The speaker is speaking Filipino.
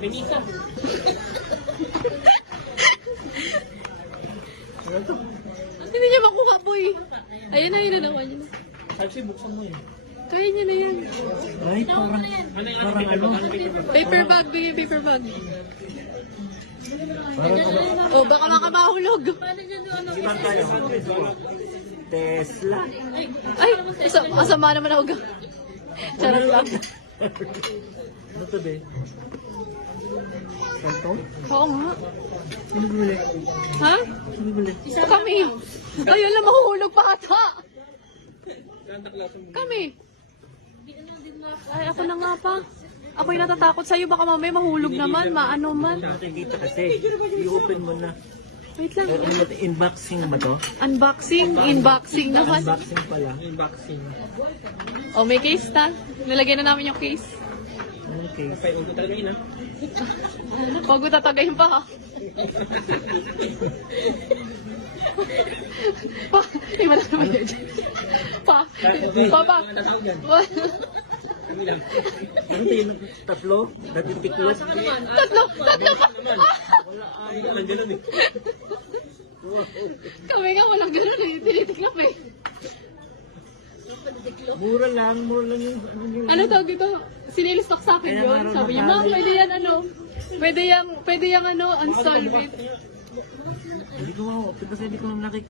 Benisa. Hindi niya makuha, boy. Ayun na, yun na naman yun. Kasi buksan mo yun. Kaya niya na yan. Ay, parang ano? Paper bag, bigay paper bag. Parang ano? O, baka makamahulog. Saan tayo? Tesla. Ay, asama naman ako. Charot lang. Ano to, be? Cellphone? Oo nga. Sino bumili? Ha? Sino bumili? Kami. Ayun lang, mahuhulog pa ata. Kami. Ay, ako na nga pa. Ako yung natatakot sa'yo. Baka mamaya mahulog naman, maano man. Nakikita kasi. I-open mo na. Wait lang. Unboxing ba to? Unboxing. Inboxing naman. Unboxing pala. Unboxing. Oh, may case ta. Nilagay na namin yung case. Okay. Paiwan ko talaga yun, ha? Huwag ko tatagayin pa, ha? Pa, iba na naman yun. Pa, pa. Kami lang. Ano to yun? Tatlo? Dating tiklop? Tatlo pa. Hindi naman ganun eh. Kami nga walang ganun eh. Tinitiklop eh. Mura lang yung Ano tawag ito? Sinilistak sa akin yun. Sabi niya, ma'am, pwede yan ano. Pwede yang ano, unsolved. Hindi ko kasi hindi ko nakikita.